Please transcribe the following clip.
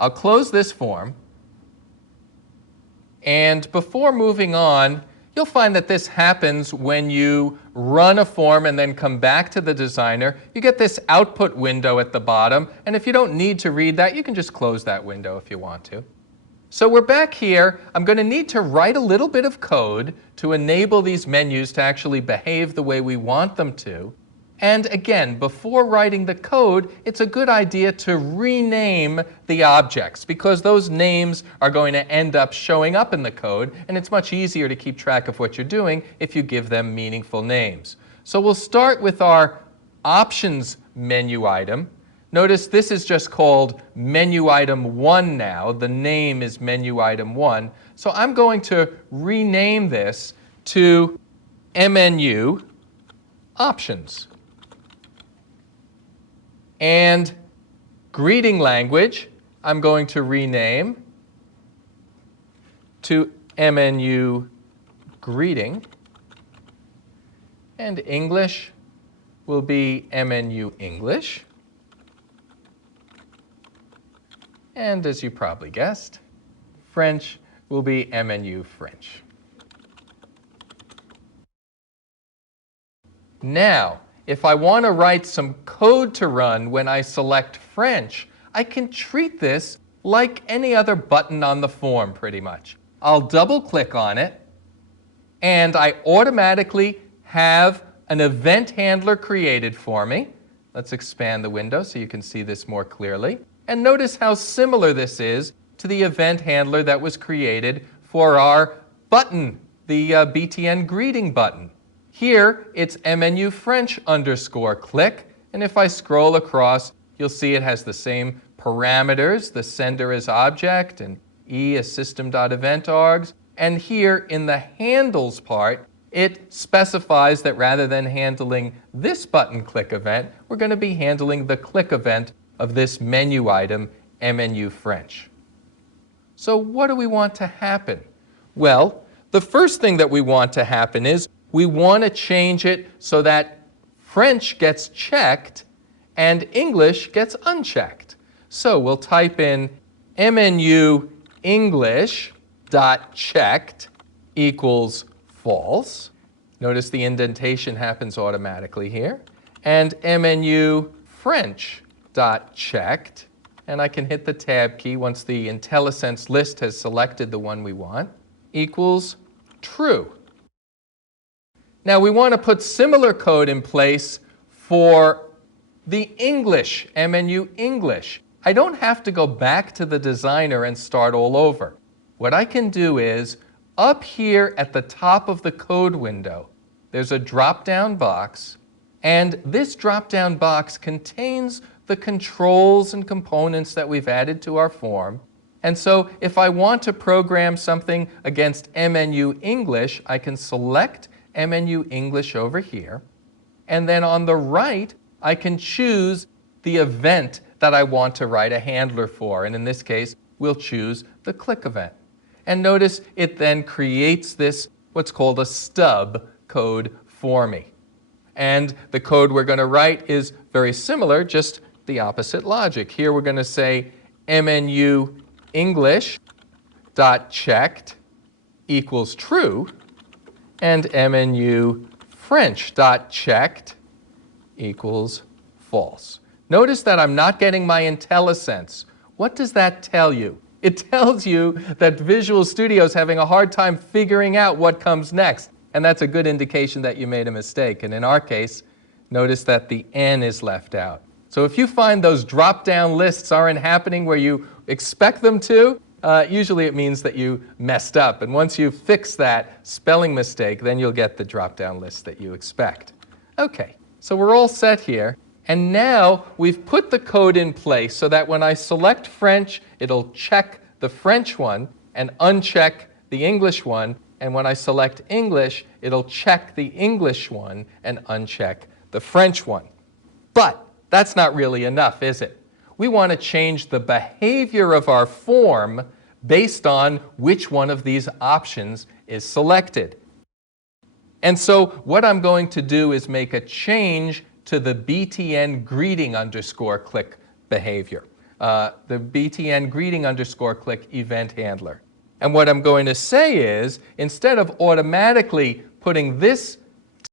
I'll close this form. And before moving on, you'll find that this happens when you run a form and then come back to the designer. You get this output window at the bottom, and if you don't need to read that, you can just close that window if you want to. So we're back here. I'm going to need to write a little bit of code to enable these menus to actually behave the way we want them to. And again, before writing the code, it's a good idea to rename the objects because those names are going to end up showing up in the code, and it's much easier to keep track of what you're doing if you give them meaningful names. So we'll start with our options menu item. Notice this is just called menu item 1 now. The name is menu item 1. So I'm going to rename this to MNU options. And greeting language, I'm going to rename to MNU greeting. And English will be MNU English. And as you probably guessed, French will be MNU French. Now, if I want to write some code to run when I select French, I can treat this like any other button on the form pretty much. I'll double-click on it, and I automatically have an event handler created for me. Let's expand the window so you can see this more clearly. And notice how similar this is to the event handler that was created for our button, the BTN greeting button. Here, it's MNU French underscore click, and if I scroll across, you'll see it has the same parameters, the sender as object, and E as system.event.args. And here in the handles part, it specifies that rather than handling this button click event, we're going to be handling the click event of this menu item, MNU French. So what do we want to happen? Well, the first thing that we want to happen is we want to change it so that French gets checked and English gets unchecked. So we'll type in MNU English dot checked equals false. Notice the indentation happens automatically here. And MNU French dot checked, and I can hit the tab key once the IntelliSense list has selected the one we want, equals true. Now we want to put similar code in place for the English, MNU English. I don't have to go back to the designer and start all over. What I can do is, up here at the top of the code window, there's a drop-down box, and this drop-down box contains the controls and components that we've added to our form. And so if I want to program something against MNU English, I can select MNU English over here. And then on the right, I can choose the event that I want to write a handler for. And in this case, we'll choose the click event. And notice it then creates this, what's called a stub code for me. And the code we're going to write is very similar, just the opposite logic. Here we're going to say MNU English dot checked equals true, and MNU French dot checked equals false. Notice that I'm not getting my IntelliSense. What does that tell you? It tells you that Visual Studio is having a hard time figuring out what comes next. And that's a good indication that you made a mistake. And in our case, notice that the N is left out. So if you find those drop-down lists aren't happening where you expect them to, usually it means that you messed up. And once you fix that spelling mistake, then you'll get the drop-down list that you expect. OK, so we're all set here. And now we've put the code in place so that when I select French, it'll check the French one and uncheck the English one. And when I select English, it'll check the English one and uncheck the French one. But that's not really enough, is it? We want to change the behavior of our form based on which one of these options is selected. And so what I'm going to do is make a change to the BTN greeting underscore click behavior. the btn greeting underscore click event handler. And what I'm going to say is, instead of automatically putting this